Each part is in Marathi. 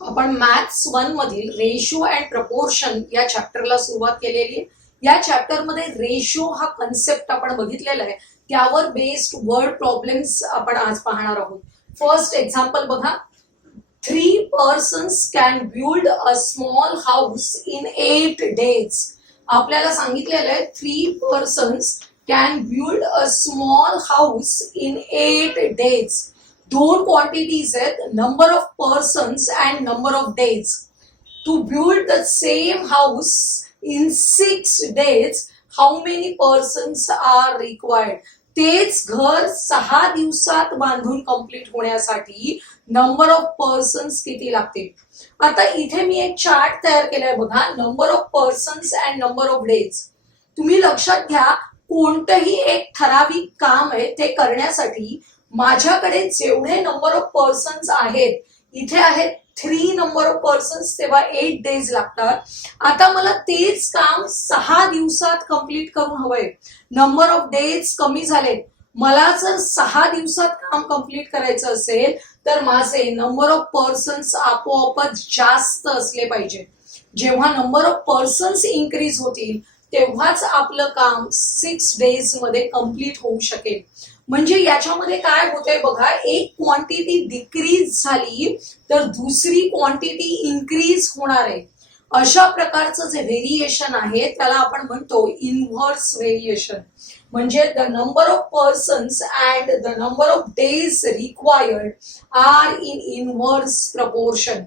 आपण मॅथ्स 1 मधील रेशो अँड प्रपोर्शन या चॅप्टरला सुरुवात केलेली आहे। या चॅप्टर मध्ये रेशो हा कन्सेप्ट आपण बघितलेला आहे, त्यावर बेस्ड वर्ड प्रॉब्लेम्स आपण आज पाहणार आहोत। फर्स्ट एक्झाम्पल बघा, 3 persons can build a small house in 8 days। आपल्याला सांगितलेलं आहे 3 persons can build a small house in 8 days। दोन क्वांटिटीज आहेत, number of persons and number of days. To build the same house in 6 days, how many persons are required. तेच घर 6 दिवसात बांधून कंप्लीट होण्यासाठी नंबर ऑफ पर्सन्स किती लागतील। आता इथे मी एक चार्ट तयार केलाय बघा, number of persons and number of days. तुम्ही लक्षात घ्या, कोणतंही एक ठराविक काम आहे ते करण्यासाठी माझ्याकडे जेवढे नंबर ऑफ पर्सन्स आहेत, इथे आहेत 3 नंबर ऑफ पर्सन्स, तेव्हा 8 days लागतात। आता मला तेच काम 6 दिवसात कंप्लीट करून हवंय, नंबर ऑफ डेज कमी झाले। मला जर 6 दिवसात काम कंप्लीट करायचं असेल तर माझे नंबर ऑफ पर्सन्स आपोआपच जास्त असले पाहिजे। जेव्हा नंबर ऑफ पर्सन्स इन्क्रीज होतील तेव्हाच आपलं काम 6 days मध्ये कंप्लीट होऊ शकेल। म्हणजे याच्यामध्ये काय होतंय बघा, एक क्वांटिटी डिक्रीज झाली तर दुसरी क्वांटिटी इन्क्रीज होणार आहे। अशा प्रकारचं जे व्हेरिएशन आहे त्याला आपण म्हणतो इनव्हर्स व्हेरिएशन। म्हणजे the number of persons and the number of days required are in inverse proportion.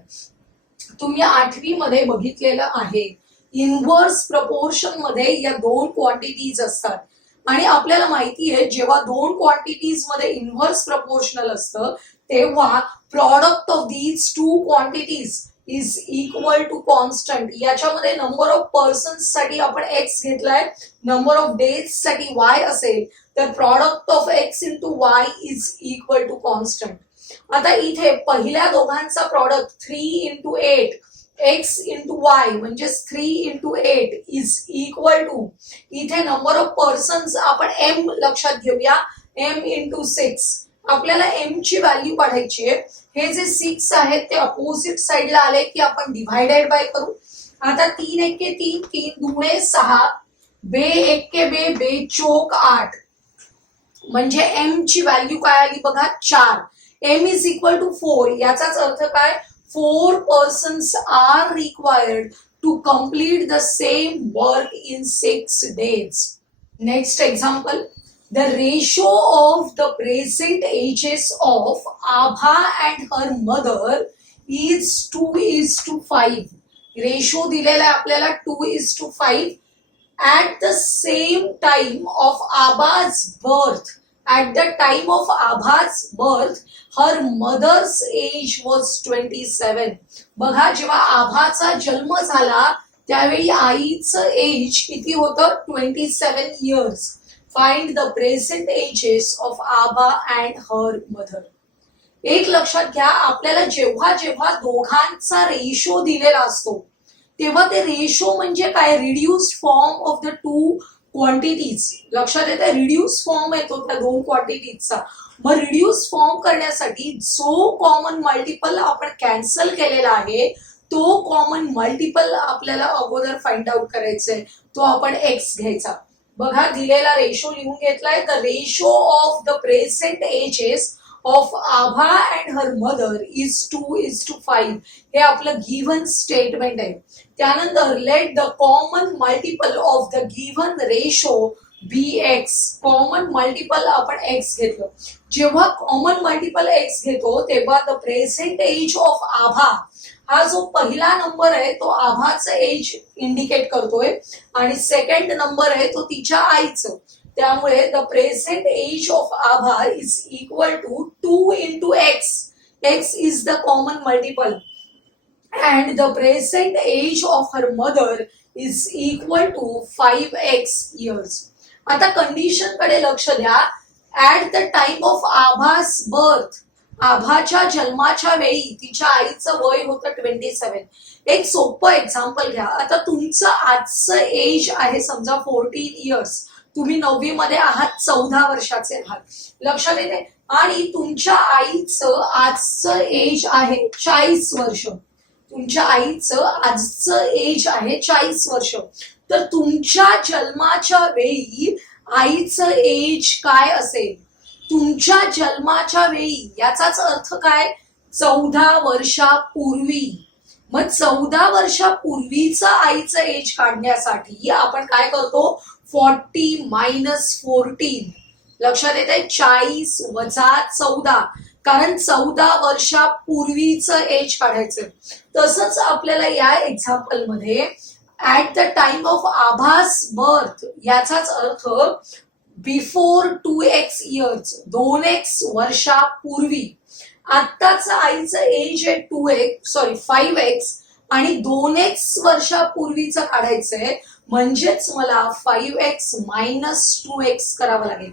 तुम्ही 8वी मध्ये बघितलेलं आहे, इनव्हर्स प्रपोर्शन मध्ये या दोन क्वांटिटीज असतात आणि आपल्याला माहिती आहे जेव्हा दोन क्वांटिटीज मध्ये इनव्हर्स प्रपोर्शनल असतं तेव्हा product of these two quantities is equal to constant. याच्यामध्ये नंबर ऑफ पर्सन्स साठी आपण एक्स घेतलाय, नंबर ऑफ डेज साठी वाय असेल तर product of x into y is equal to constant. आता इथे पहिल्या दोघांचा product 3 into 8 x into y म्हणजे 3 into 8 इज इक्वल टू, इथे नंबर ऑफ पर्सन्स आपण m लक्षात घेऊया, m into 6। आपल्याला m ची व्हॅल्यू काढायची आहे। हे जे 6 आहेत ते अपोजिट साइडला आले की आपण डिवाइडेड बाय करू। आता 3 एक्के 3, 3 दुणे 6, बे एक्के बे, बे चोक 8, म्हणजे m ची व्हॅल्यू काय आली बघा 4। m इज इक्वल टू 4, याचाच अर्थ काय, 4 persons are required to complete the same work in 6 days. Next example, the ratio of the present ages of Abha and her mother is 2:5. Ratio दिलेला आहे आपल्याला 2:5 at the same time of Abha's birth. At the time of Abha's birth, her mother's age was 27. बघा, जेव्हा आभाचा जन्म झाला त्यावेळी आईचं एज किती होतं, 27 years. Find the present ages of Abha and her mother. एक लक्षात घ्या, आपल्याला जेव्हा जेव्हा दोघांचा रेशो दिलेला असतो तेव्हा ते रेशो म्हणजे काय, reduced form of the two quantities. लक्षात येते, रिड्यूस फॉर्म येतो त्या दोन क्वांटिटीजचा। मग रिड्यूस फॉर्म करण्यासाठी जो कॉमन मल्टिपल आपण कॅन्सल केलेला आहे तो कॉमन मल्टिपल आपल्याला अगोदर फाइंड आउट करायचंय, तो आपण एक्स घ्यायचा। बघा, दिलेला रेशो लिहून घेतलाय, the ratio of the present ages of Abha and her mother is 2:5। हे आपलं गिव्हन स्टेटमेंट आहे। त्यानंतर let the common multiple of the given ratio be x. Common multiple आपण एक्स घेतलं, जेव्हा कॉमन मल्टिपल एक्स घेतो तेव्हा the present age of Abha, हा जो पहिला नंबर आहे तो आभाचं एज इंडिकेट करतोय आणि सेकंड नंबर आहे तो तिच्या आईचं। त्यामुळे the present age of Abha is equal to 2 into x. x is the common multiple and the present age of her mother is equal to 5x years. आता कंडिशन कडे लक्ष द्या, at the time of आभा's birth, आभाच्या जन्माच्या वेळी तिच्या आईचं वय होतं 27। एक सोपं एक्झाम्पल घ्या, आता तुमचं आजचं एज आहे समजा 14 years, तुम्ही 9वी मध्ये आहात, 14 वर्षाचे आहात, लक्षात येते, आणि तुमच्या आईचं आजचं एज आहे 40 वर्ष। तुमच्या आईचं आजचं एज आहे 40 वर्ष, तर तुमच्या जन्माच्या वेळी आईचं एज काय असेल? तुमच्या जन्माच्या वेळी याचाच अर्थ काय? 14 वर्षापूर्वी. मग 14 वर्षापूर्वीचं आईचं एज काढण्यासाठी आपण काय करतो? 40 मायनस 14. लक्षात येत आहे? 40 वजा 14, कारण 14 वर्षापूर्वीचं एज काढायचं. तसंच आपल्याला या एक्झाम्पल मध्ये ऍट द टाइम ऑफ आभास बर्थ याचाच अर्थ बिफोर 2x इयर्स, 2x वर्षापूर्वी. आत्ताच आईचं एज आहे 5x आणि 2x वर्षापूर्वीचं काढायचंय, म्हणजेच मला 5x मायनस 2x करावं लागेल.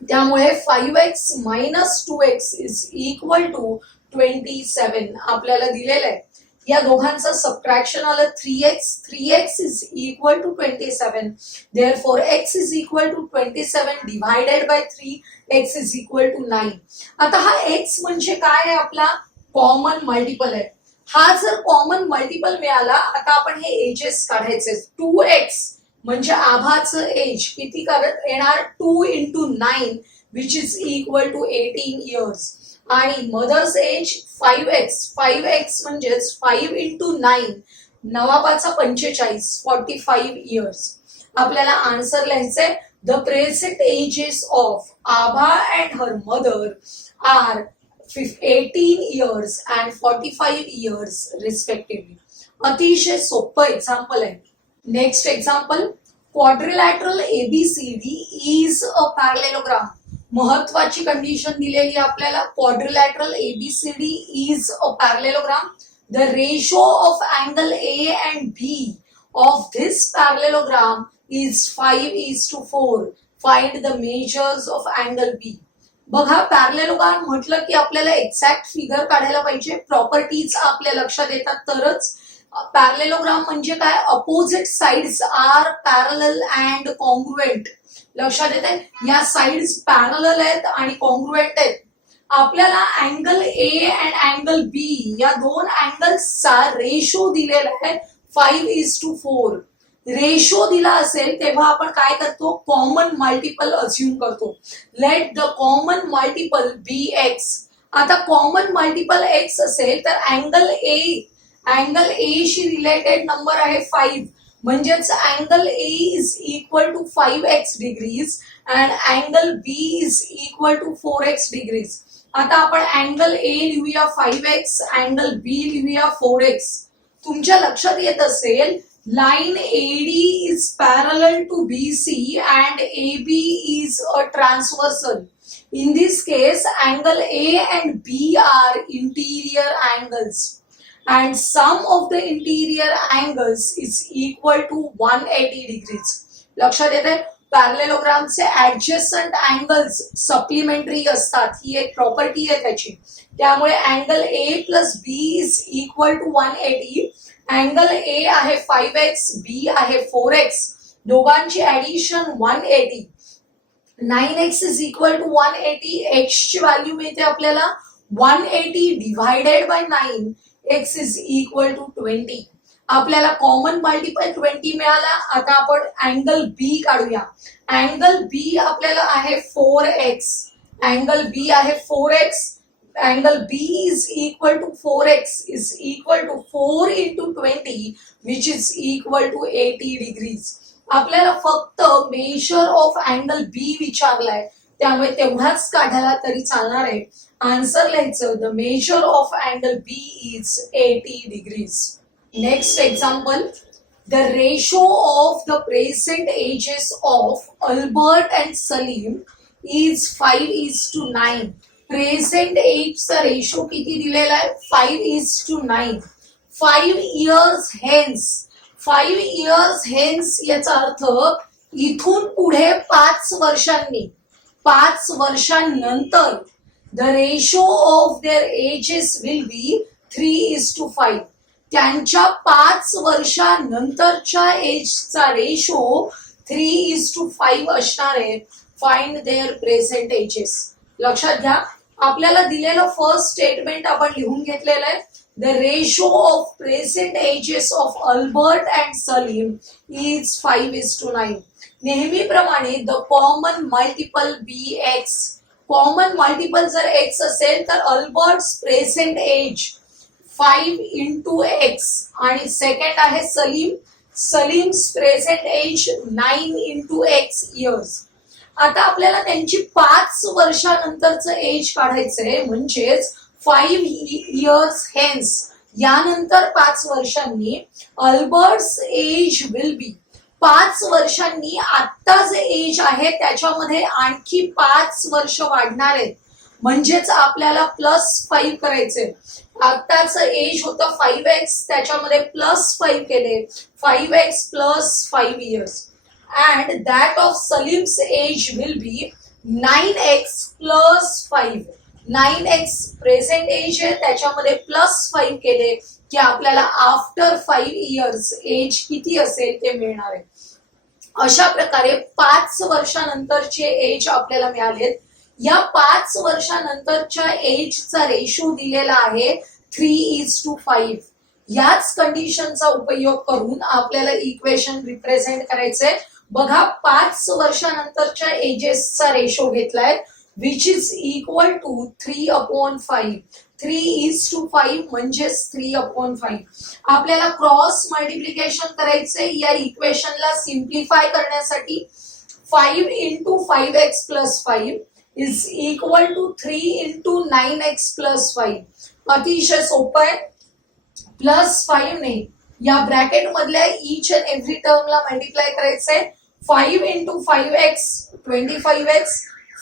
त्यामुळे 5x minus 2x is equal to 27 आपल्याला दिलेलं आहे. या दोघांचं सबट्रॅक्शन आलं 3x is equal to 27. Therefore x is equal to 27 divided by 3, x is equal to 9. आता हा x म्हणजे काय आहे? आपला कॉमन मल्टिपल आहे. हा जर कॉमन मल्टिपल मिळाला, आता आपण हे एजेस काढायचे. 2x म्हणजे आभाचं एज किती येणार? 2 into 9 which is equal to 18 years. आणि मदर्स एज 5x म्हणजेच 5 into 9, 9 45, 45 इयर्स. आपल्याला आन्सर लिहायचंय the present ages of Abha and her mother are 18 years and 45 years respectively. अतिशय सोपं एक्झाम्पल आहे. Next example, quadrilateral ABCD is a parallelogram. महत्वाची कंडिशन दिलेली आपल्याला, quadrilateral ABCD is a parallelogram. The ratio of angle A and B of this parallelogram is 5:4. Find the measures of angle B. बघा, पॅरलेलोग्राम म्हटलं की आपल्याला एक्झॅक्ट फिगर काढायला पाहिजे, प्रॉपर्टीज आपल्या लक्षात येतात तरच. पॅरलेलोग्राम म्हणजे काय? Opposite sides are parallel and congruent. लक्षात येत आहे? या साइड्स पॅरलल आहेत आणि कॉन्ग्रुएंट आहेत. आपल्याला angle A and angle B या दोन अँगल्सचा रेशो दिलेला आहे 5:4. रेशो दिला असेल तेव्हा आपण काय करतो? कॉमन मल्टिपल अज्युम करतो. Let the common multiple be x. आता कॉमन मल्टिपल x असेल तर अँगल A शी रिलेटेड नंबर आहे 5, म्हणजेच angle A is equal to 5x degrees and angle B is equal to 4x degrees. आता आपण अँगल A लिहूया 5x, अँगल B लिहूया 4x. तुमच्या लक्षात येत असेल line AD is parallel to BC and AB is a transversal. In this case, angle A and B are interior angles and sum of the interior angles is equal to 180 degrees. लक्षात येते? पॅरलेलोग्रामचे ऍडजस्टंट अँगल्स सप्लिमेंटरी असतात, ही एक प्रॉपर्टी आहे त्याची. त्यामुळे angle A plus B is equal to 180. Angle A आहे 5x, B आहे 4x, दोघांची addition 180. 9x is equal to 180. x ची व्हॅल्यू मिळते आपल्याला 180 divided by 9, x is equal to 20. आपल्याला कॉमन मल्टिपल 20 मिळाला. आता आपण अँगल B काढूया. अँगल B आपल्याला आहे 4x. अँगल B आहे 4x. Angle B is equal to 4x is equal to 4 into 20 which is equal to 80 degrees. आपल्याला फक्त मेजर ऑफ अँगल B विचारलाय, त्यामुळे तेवढाच काढायला तरी चालणार आहे. आन्सर लिहायचं the measure of angle B is 80 degrees. Next example, the ratio of the present ages of Albert and Salim is 5:9. Present एजचा रेशो किती दिलेला आहे? 5:9. 5 इयर्स हेन्स. 5 इयर्स हेन्स याचा अर्थ इथून पुढे 5 वर्षांनी, 5 वर्षांनंतर the ratio of their ages will be 3:5. त्यांच्या 5 वर्षांनंतरच्या एजचा रेशो 3:5 असणार आहे. Find their present ages. लक्षात घ्या, आपल्याला दिलेलं फर्स्ट स्टेटमेंट आपण लिहून घेतलेलं आहे. The ratio of present ages of Albert and Salim is 5:9. नेहमीप्रमाणे the common multiple bx, common multiple जर x असेल तर अल्बर्ट्स प्रेझेंट एज 5 × x आणि सेकंड आहे Salim's present age 9 × x years. आता आपल्याला त्यांची 5 वर्षानंतरचं एज काढायचंय, म्हणजेच 5 years hence, यानंतर 5 वर्षांनी अल्बर्ट्स एज विल बी, 5 वर्षांनी आता जे एज आहे त्याच्यामध्ये आणखी 5 वर्ष वाढणार आहेत, म्हणजेच आपल्याला +5 करायचे. आताच एज होतं 5x, त्याच्यामध्ये +5 केले, 5x + 5 years. And that of Salim's age will be 9x + 5. 9x present age आहे, त्याच्यामध्ये +5 केले की आपल्याला आफ्टर 5 years एज किती असेल ते मिळणार आहे. अशा प्रकारे 5 वर्षानंतरचे एज आपल्याला मिळालेत. या 5 वर्षानंतरच्या एजचा रेशो दिलेला आहे 3:5. याच कंडिशनचा उपयोग करून आपल्याला इक्वेशन रिप्रेझेंट करायचंय. बघा, 5 वर्षानंतरच्या एजेसचा रेशो घेतलाय विच इज इक्वल टू 3/5. 3:5 म्हणजेच 3/5. आपल्याला क्रॉस मल्टिप्लिकेशन करायचे. या इक्वेशनला सिम्प्लिफाय करण्यासाठी 5 × 5x + 5 is equal to 3 × 9x + 5. अतिशय सोपं आहे. +5 ने या ब्रॅकेट मधल्या ईच अँड एव्हरी टर्मला मल्टिप्लाय करायचंय. 5 × 5x 25x,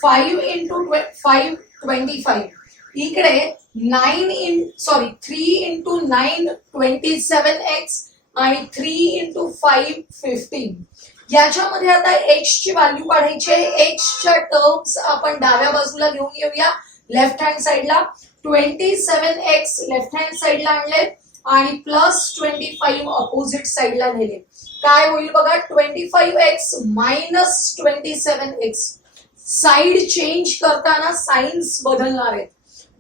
5 × 5 25. इकडे 3 × 9 27x आणि 3 × 5 15. याच्यामध्ये आता x ची व्हॅल्यू काढायची आहे. x च्या टर्म्स आपण डाव्या बाजूला घेऊन येऊया, लेफ्ट हँड साइडला. 27x लेफ्ट हँड साइडला आणले आणि +25 अपोजिट साइडला नेले. काय होईल बघा, 25x - 27x. साइड चेंज करताना साइन्स बदलणार आहेत.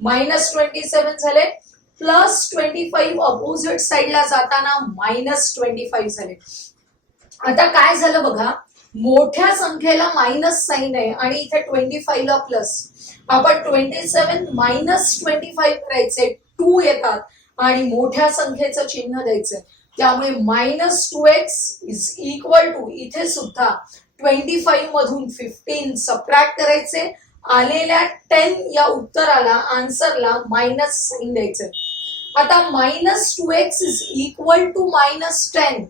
-27 झाले, +25 अपोजिट साइडला जाताना -25 झाले. आता काय झालं बघा, मोठ्या संख्येला मायनस साइन आहे आणि इथे 25 ला प्लस. आपण 27 - 25 करायचे, 2 येतात आणि मोठ्या संख्येचं चिन्ह द्यायचं. त्यामुळे -2x इज इक्वल टू, इथे सुद्धा 25 मधून 15 सबट्रॅक्ट करायचे. आलेल्या 10 या उत्तराला, आन्सरला मायनस साइन द्यायचं. आता -2x इज इक्वल टू -10,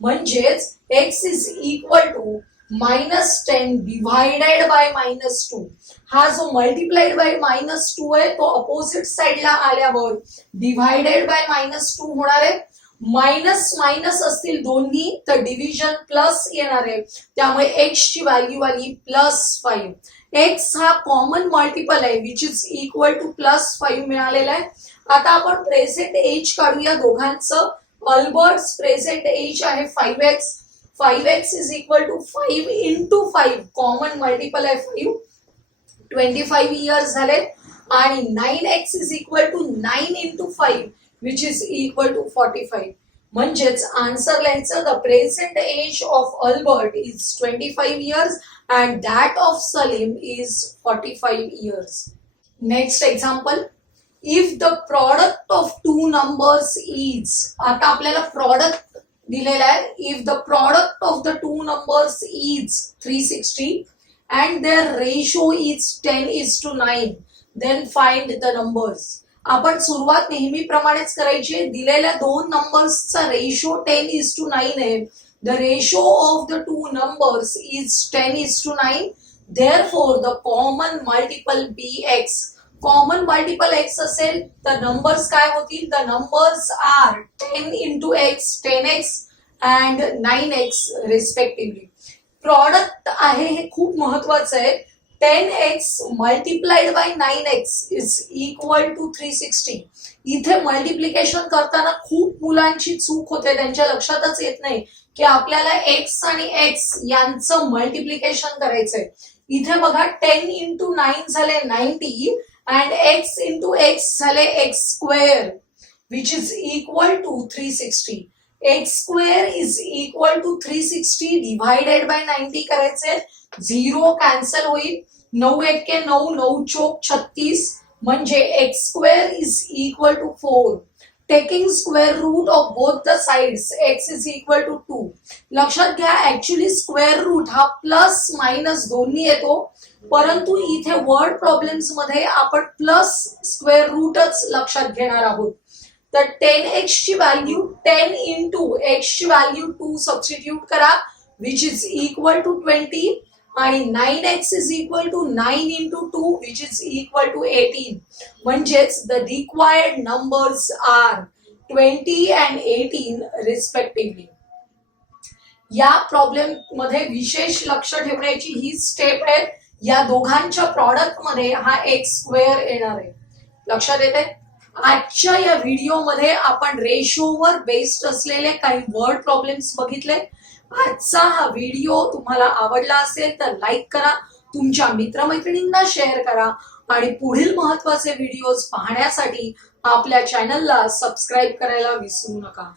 म्हणजेच x is equal to -10 divided by -2. हा जो मल्टिप्लाइड बाय -2 आहे तो अपोजिट साइडला आल्यावर डिव्हायडेड बाय -2 होणार आहे. मायनस मायनस असतील दोन्ही तर डिव्हिजन प्लस येणार आहे. त्यामुळे x ची व्हॅल्यू आली +5. x हा कॉमन मल्टिपल आहे विच इज इक्वल टू +5 मिळालेला आहे. आता आपण प्रेझेंट एज काढूया दोघांचं. अल्बर्ट्स प्रेझेंट एज आहे 5x. 5x is equal to 5 × 5, common multiple आहे 5, 25 इयर्स झाले. आणि 9x is equal to 9 × 5 which is equal to 45. म्हणजेच आन्सर लिहायचं, the present age of Albert is 25 years and that of Salim is 45 years. Next example, if the product of 2 numbers is, आता आपल्याला प्रॉडक्ट दिलेला आहे. If the product of the 2 numbers is 360 and their ratio is 10:9, then find the numbers. आपण सुरुवात नेहमीप्रमाणेच करायची. दिलेल्या 2 नंबर्सचा रेशो 10:9 आहे. The ratio of the 2 numbers is 10:9. Therefore the common multiple bx. Common multiple x असेल तर नंबर्स काय होतील, the numbers are 10 × x 10x and 9x respectively. Product आहे हे खूप महत्वाचं आहे. 10x multiplied by 9x is equal to 360. इथे मल्टिप्लिकेशन करताना खूप मुलांची चूक होते, त्यांच्या लक्षातच येत नाही की आपल्याला x आणि x यांचं मल्टिप्लिकेशन करायचंय. इथे बघा 10 × 9 झाले 90 अँड x × x झाले x². Which is equal to 360. X square is equal to 360 divided by 90 करायचे. 0 कॅन्सल होईल. 9 एक्के 9, 9 चोक 36 म्हणजे x square is equal to 4. Taking square root of both the sides x is equal to 2. लक्षात घ्या ऍक्च्युली स्क्वेअर रूट हा प्लस मायनस दोन्ही येतो, परंतु इथे वर्ड प्रॉब्लेम्स मध्ये आपण प्लस स्क्वेअर रूटच लक्षात घेणार आहोत. तर 10x ची व्हॅल्यू 10 इंटू एक्स ची व्हॅल्यू 2 सबस्टिट्यूट करा विच इज इक्वल टू 20 आणि 9x is equal to 9 into 2 which is equal to 18. म्हणजेच the required numbers are 20 and 18 respectively. या प्रॉब्लेम मध्ये विशेष लक्ष ठेवण्याची ही स्टेप आहे. या दोघांच्या प्रॉडक्ट मध्ये हा एक्स स्क्वेअर येणार आहे. लक्षात येते. आजच्या या व्हिडिओमध्ये आपण रेशोवर बेस्ड असलेले काही वर्ड प्रॉब्लेम्स बघितले. आजचा हा व्हिडिओ तुम्हाला आवडला असेल तर लाईक करा, तुमच्या मित्रमैत्रिणींना शेअर करा आणि पुढील महत्त्वाचे व्हिडिओज पाहण्यासाठी आपल्या चॅनलला सबस्क्राईब करायला विसरू नका.